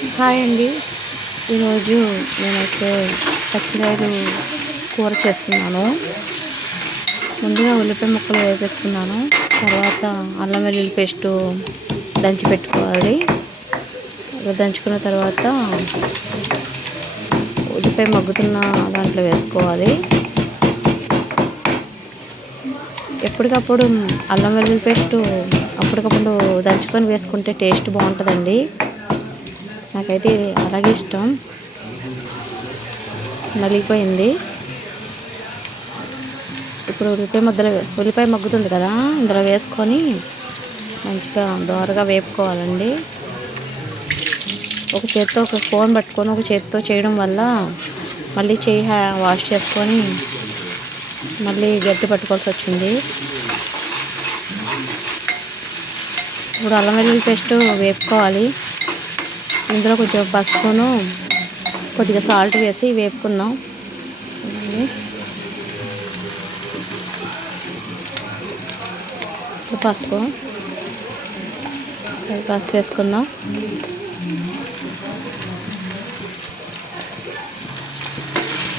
Hi అండి. ఈరోజు నేనైతే పచ్చిరొయ్యలు కూర చేస్తున్నాను. ముందుగా ఉల్లిపాయ ముక్కలు వేసేసుకున్నాను. తర్వాత అల్లం వెల్లుల్లి పేస్ట్ దంచి పెట్టుకోవాలి. దంచుకున్న తర్వాత ఉల్లిపాయ మగ్గుతున్న దాంట్లో వేసుకోవాలి. ఎప్పటికప్పుడు అల్లం వెల్లుల్లి పేస్ట్ అప్పటికప్పుడు దంచుకొని వేసుకుంటే టేస్ట్ బాగుంటుందండి. నాకైతే అలాగే ఇష్టం. నలిగిపోయింది. ఇప్పుడు ఉల్లిపాయ మగ్గుతుంది కదా, ఇందులో వేసుకొని మంచిగా దోరగా వేపుకోవాలండి. ఒక చేత్తో ఒక స్పూన్ పట్టుకొని ఒక చేత్తో చేయడం వల్ల మళ్ళీ చేయి వాష్ చేసుకొని మళ్ళీ గట్టి పట్టుకోవాల్సి వచ్చింది. ఇప్పుడు అల్లం వెల్లుల్లి పేస్ట్ వేపుకోవాలి. ఇందులో కొంచెం పసుపును కొద్దిగా సాల్ట్ వేసి వేపుకుందాం. పసుపు వేసుకుందాం.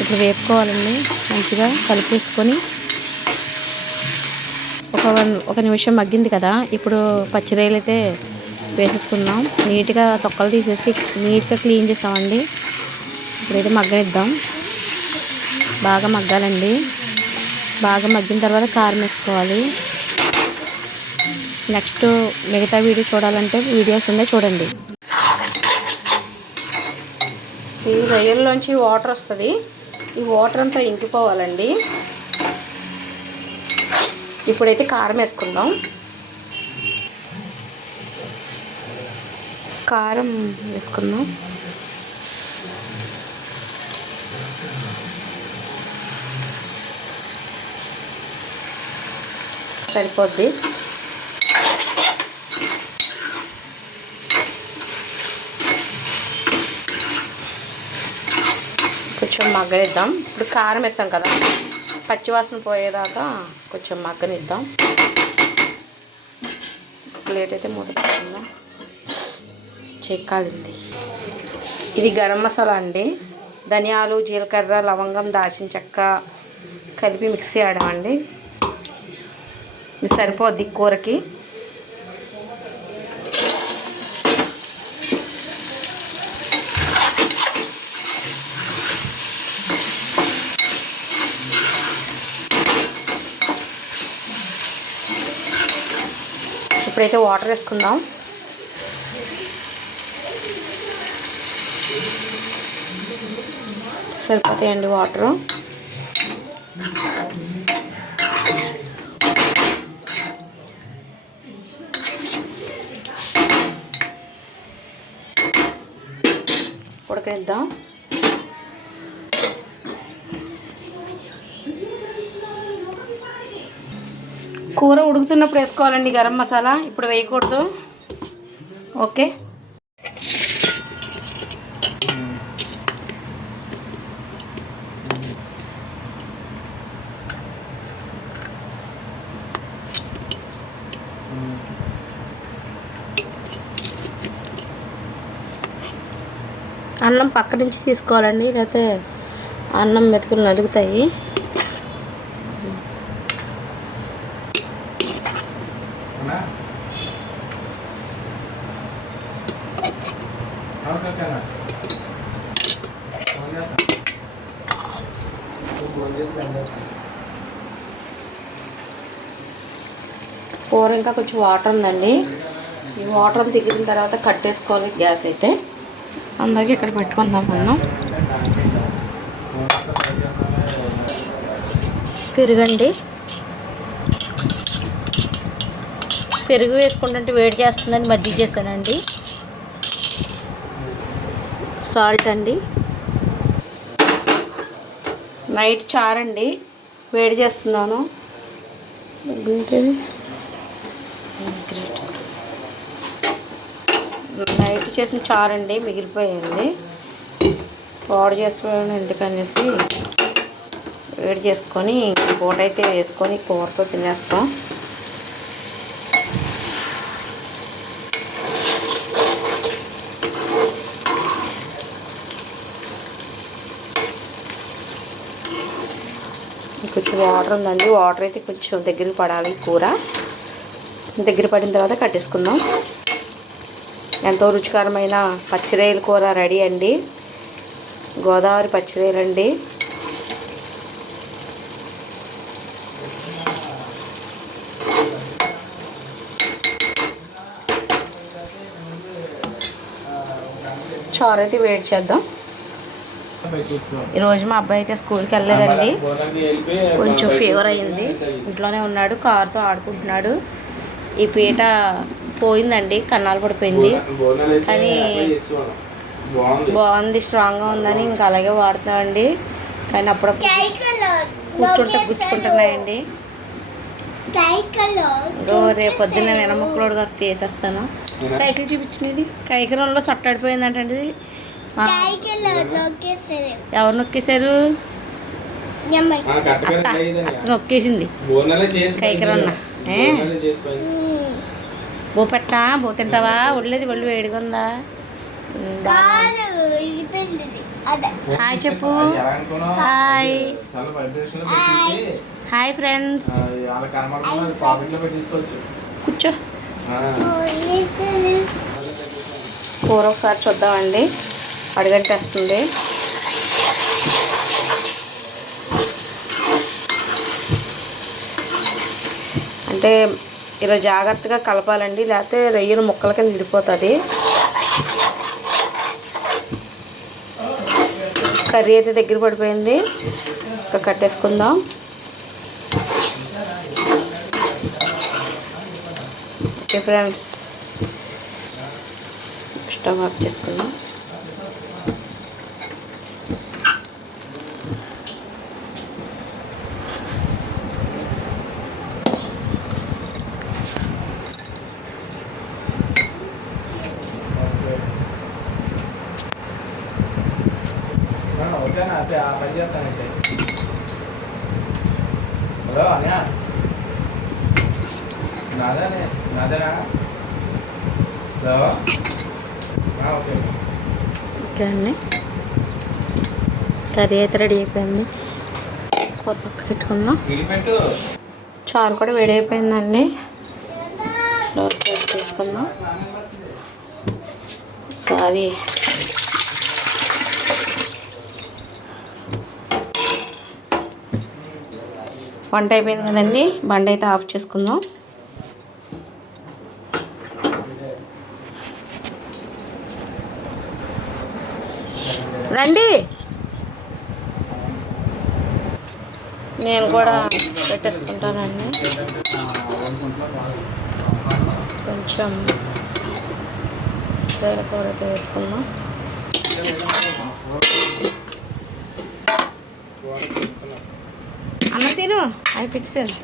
ఇప్పుడు వేపుకోవాలండి. మంచిగా కలిపేసుకొని ఒక నిమిషం మగ్గింది కదా, ఇప్పుడు పచ్చిరొయ్యలు అయితే వేసేసుకుందాం. నీట్గా తొక్కలు తీసేసి నీట్గా క్లీన్ చేస్తామండి. ఇప్పుడైతే మగ్గనిద్దాం. బాగా మగ్గాలండి. బాగా మగ్గిన తర్వాత కారం వేసుకోవాలి. నెక్స్ట్ మిగతా వీడియో చూడాలంటే వీడియోస్ ఉన్నాయి, చూడండి. ఈ రొయ్యల్లోంచి వాటర్ వస్తుంది. ఈ వాటర్ అంతా ఇంకిపోవాలండి. ఇప్పుడైతే కారం వేసుకుందాం. కారం వేసుకుందాం. సరిపోద్ది. కొంచెం మగ్గనిద్దాం. ఇప్పుడు కారం వేసాం కదా, పచ్చివాసన పోయేదాకా కొంచెం మగ్గనిద్దాం. ప్లేట్ అయితే మూత పెట్టుకుందాం. చెక్కాలింది. ఇది గరం మసాలా అండి. ధనియాలు, జీలకర్ర, లవంగం, దాల్చిన చెక్క కలిపి మిక్సీ ఆడామండి. ఇది సరిపోద్ది కూరకి. ఇప్పుడైతే వాటర్ వేసుకుందాం. సరిపోతాయండి వాటరు. ఉడకనిద్దాం. కూర ఉడుకుతున్నప్పుడు వేసుకోవాలండి గరం మసాలా. ఇప్పుడు వేయకూడదు. ఓకే. అన్నం పక్క నుంచి తీసుకోవాలండి, లేకపోతే అన్నం మెతుకులు నలుగుతాయి. కూర ఇంకా కొంచెం వాటర్ ఉందండి. ఈ వాటర్ దిగిన తర్వాత కట్టేసుకోవాలి గ్యాస్ అయితే. అందుకే ఇక్కడ పెట్టుకుందాం మనం. పెరుగండి. పెరుగు వేసుకుంటుంటే వేడి చేస్తుందని మజ్జిగ చేశానండి. సాల్ట్ అండి. నైట్ చారండి, వేడి చేస్తున్నాను. నైట్ చేసిన చారండి, మిగిలిపోయింది. పాడు చేసుకోవడం ఎందుకనేసి వేడి చేసుకొని పూట అయితే వేసుకొని కూరతో తినేస్తాం. కొంచెం వాటర్ ఉందండి, వాటర్ అయితే కొంచెం దగ్గరికి పడాలి. కూర దగ్గర పడిన తర్వాత కట్టేసుకుందాం. ఎంతో రుచికరమైన పచ్చిరొయ్యల కూర రెడీ అండి. గోదావరి పచ్చిరొయ్యలండి. చారు అయితే వేడి చేద్దాం. ఈరోజు మా అబ్బాయి అయితే స్కూల్కి వెళ్ళలేదండి, కొంచెం ఫీవర్ అయ్యింది, ఇంట్లోనే ఉన్నాడు, కారుతో ఆడుకుంటున్నాడు. ఈ పీట పోయిందండి, కన్నాలు పడిపోయింది, కానీ బాగుంది, స్ట్రాంగ్గా ఉందని ఇంకా అలాగే వాడుతామండి. కానీ అప్పుడప్పుడు కూర్చుంటే గుచ్చుకుంటున్నాయండి. రేపు పొద్దున్న వెనముక్కలోడు కాస్త వేసేస్తాను. సైకిల్ చూపించినది కైకరంలో సొట్టాడిపోయిందంటండి. ఎవరు నొక్కేశారు? అత్త నొక్కేసింది కైకరన్న. బో పెట్టా, బో తింటావా? ఒళ్ళేది, ఒళ్ళు వేడిగా ఉందా? హాయ్ చెప్పు. Hi hi friends. కూర్చో. కూర ఒకసారి చూద్దామండి, అడుగంటేస్తుంది. అంటే ఇలా జాగ్రత్తగా కలపాలండి, లేకపోతే రొయ్యలు ముక్కల కింద విడిపోతుంది. కర్రీ అయితే దగ్గర పడిపోయింది, ఇంకా కట్టేసుకుందాం. ఓకే ఫ్రెండ్స్, స్టవ్ ఆఫ్ చేసుకుందాం. హలో అన్నయ్య, నాదేనా? హలో, ఓకే ఓకే అండి, కర్రీ అయితే రెడీ అయిపోయింది. కూర పక్క పెట్టుకుందాం. చారు కూడా వేడి అయిపోయిందండి, తీసుకుందాం ఒకసారి. వంట అయిపోయింది కదండి, బండి అయితే ఆఫ్ చేసుకుందాం. రండి, నేను కూడా పెట్టేసుకుంటానండి. కొంచెం చీర కూర అయితే వేసుకుందాం. అన్న తిను, అవి పెట్టేసాను.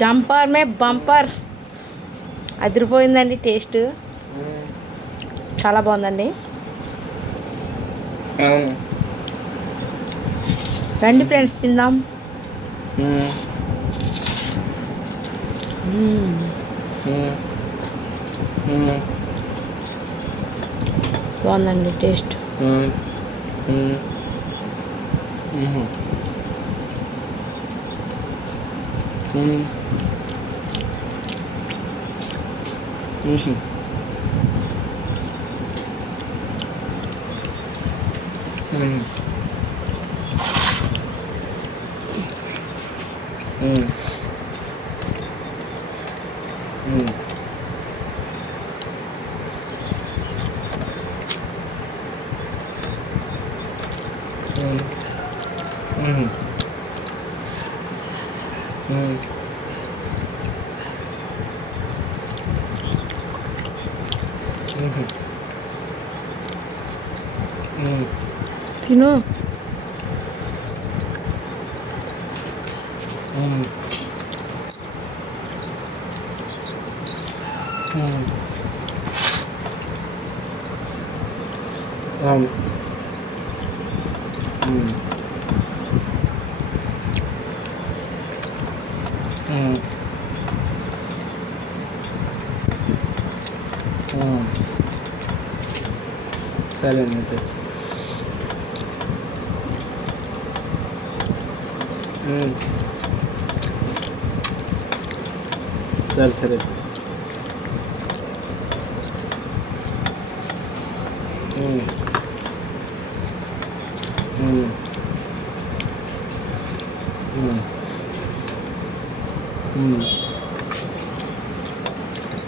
జంపర్ మే బంపర్, అదిరిపోయిందండి. టేస్ట్ చాలా బాగుందండి. రండి ఫ్రెండ్స్, తిందాం. బాగుందండి టేస్ట్. తిను. అవును. సరే అయితే. సరే సరే.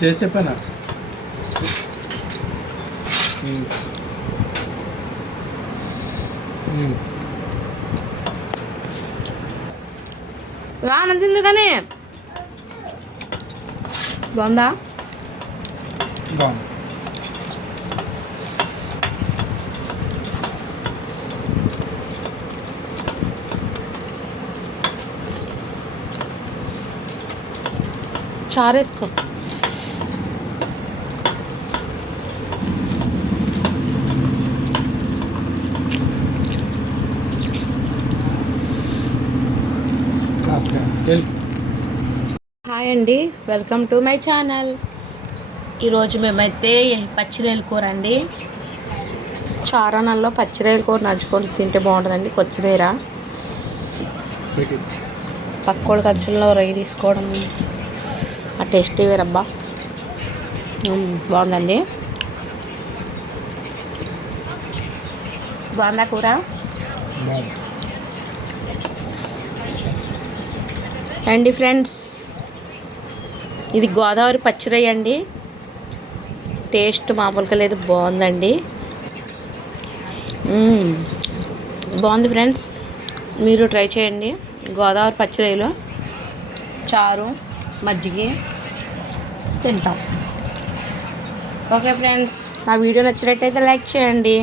చేసి చెప్పానా? రానంది కానీ బాగుందా? బాగుంది. చారేసుకో. హాయ్ అండి, వెల్కమ్ టు మై ఛానల్. ఈరోజు మేమైతే పచ్చిరొయ్యల కూర అండి. చారణంలో పచ్చిరొయ్యల కూర నంచుకొని తింటే బాగుంటుందండి. కొత్తిమీర పక్కోడి కంచెంలో రొయ్య తీసుకోవడం ఆ టేస్టీ వేరబ్బా. బాగుందండి. బాగుందా కూర? అండి ఫ్రెండ్స్, ఇది గోదావరి పచ్చిరొయ్య అండి. టేస్ట్ మామూలుగా లేదు, బాగుందండి. బాగుంది ఫ్రెండ్స్, మీరు ట్రై చేయండి. గోదావరి పచ్చిరొయ్యలు చారు మజ్జిగ తింటాం. ఓకే ఫ్రెండ్స్, నా వీడియో నచ్చినట్టయితే లైక్ చేయండి.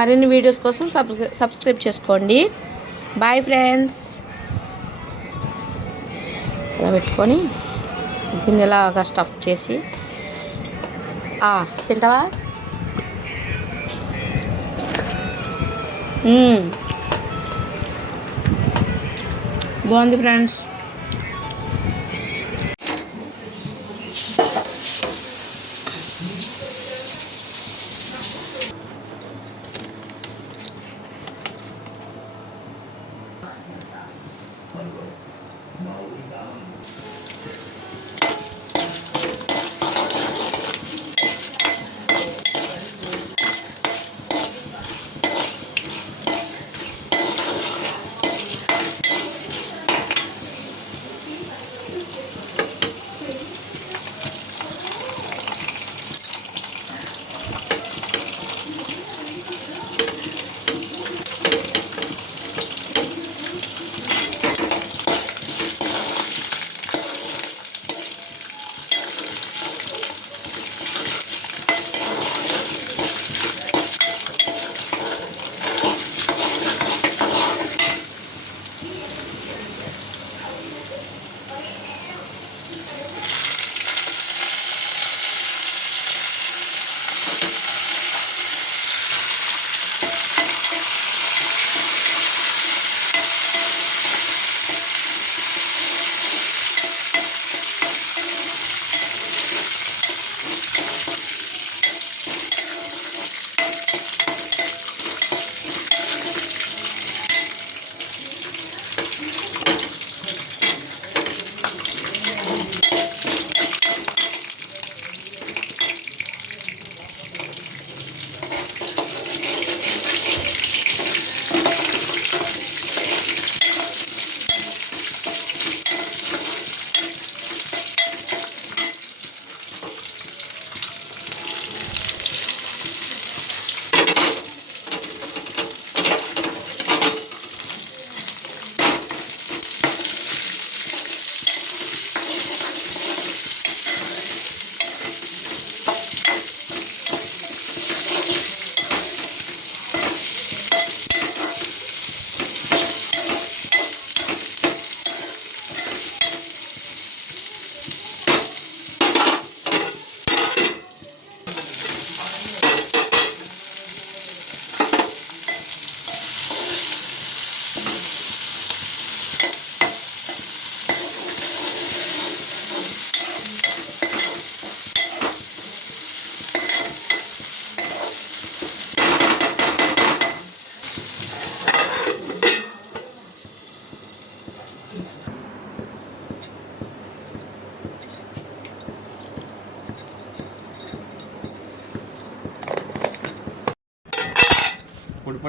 మరిన్ని వీడియోస్ కోసం సబ్స్క్రైబ్ చేసుకోండి. Bye friends. ఇలా పెట్టుకొని దీన్ని ఇలాగా స్టఫ్ చేసి తింటావా? బాగుంది ఫ్రెండ్స్.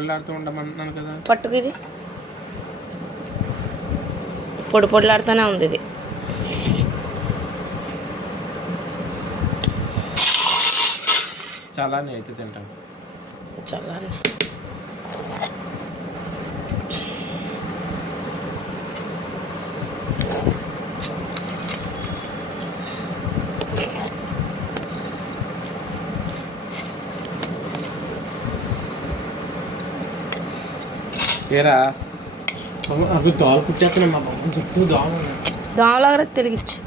పొడిలాడుతూ ఉండమంటున్నాను కదా. పట్టుకు ఇది పొడి పొడిలాడుతూనే ఉంది ఇది. చాలా అయితే తింటాను. చాలా ఏరా అవి దోలు కుట్టేస్తున్నాయి మా బాబు చుట్టూ దోమ దోమలాగా తిరిగిచ్చు.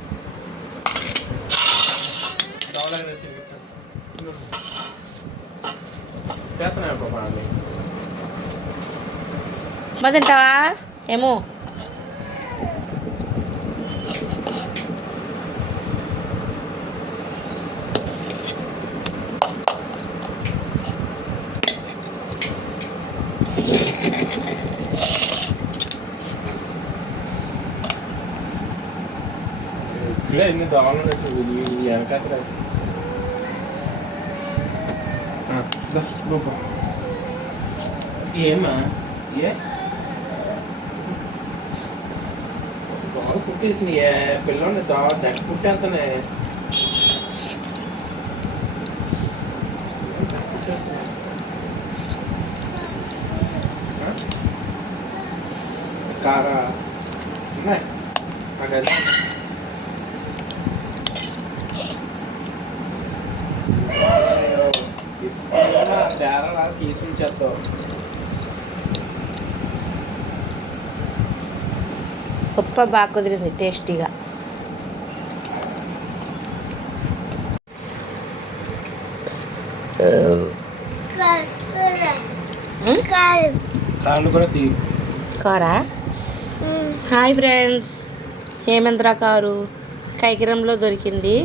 ఉప్మా తింటావా ఏమో? ఇప్పుడే ఎన్ని దోమలు వెనకాల ఏమా ఏ దోమ కుట్టేసినాయి పిల్లల్ని దగ్గర కుట్టేస్తానే. కారా అక్కడ తేరా తీసుకుంచేస్తావు. ఉప్మా బాగా కుదిరింది టేస్టీగా. కాళ్ళు కూడా తీ కారా. హాయ్ ఫ్రెండ్స్, హేమేంద్ర కారు కైకిరంలో దొరికింది.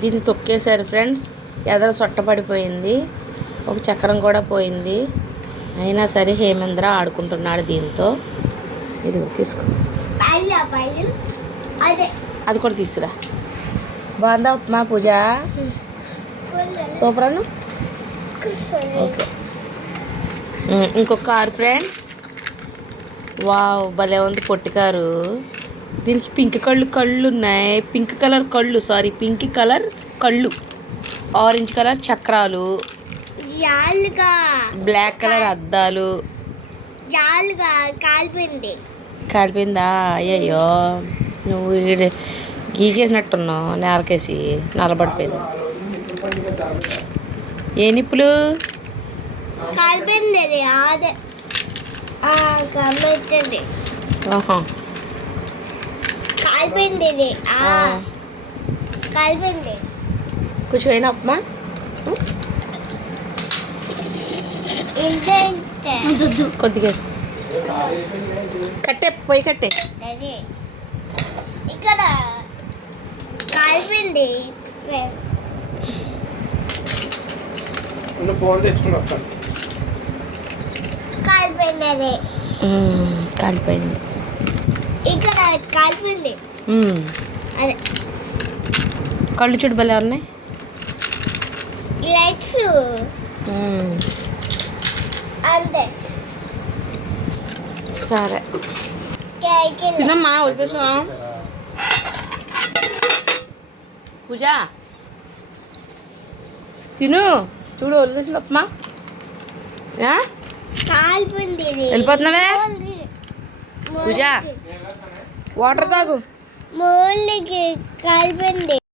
దీన్ని తొక్కేశారు ఫ్రెండ్స్. ఎదర సొట్టపడిపోయింది, ఒక చక్రం కూడా పోయింది. అయినా సరే హేమేంద్ర ఆడుకుంటున్నాడు దీంతో. ఇది తీసుకో, అది కూడా తీసుకురా. బాగుందా ఉప్మా పూజ? సూపర్ అను. ఓకే, ఇంకొక కారు ఫ్రెండ్స్. వావ్, భలే ఉంది పొట్టి కారు. దీనికి పింక్ కళ్ళు ఉన్నాయి. పింక్ కలర్ కళ్ళు, ఆరెంజ్ కలర్ చక్రాలు, బ్లాక్ కలర్ అద్దాలు. కాలిపోయిందా? అయ్యయ్యో, నువ్వు గీకేసినట్టున్నావు నేలకేసి, నలబడిపోయింది. ఏ నిప్పులు? కొంచెం అయినా ఉప్మా కొద్దిగా కట్టే, పోయి కట్టే. ఇక్కడ కాలిపోయింది. ఫోన్ తెచ్చుకుని వస్తాను. కాలిపోయింది. ఇక్కడ కాలిపోయింది. అదే కళ్ళు చూడు భలే ఉన్నాయి. లైట్స్ అంతే. సరే తినమ్మా, వచ్చేసాం. పూజ తిను, చూడు వదిలేసిన ఉప్మా. కాలిపోయింది. వెళ్ళిపోతున్నావే పూజ? వాటర్ తాగు. మూలకి కాలిపోయింది.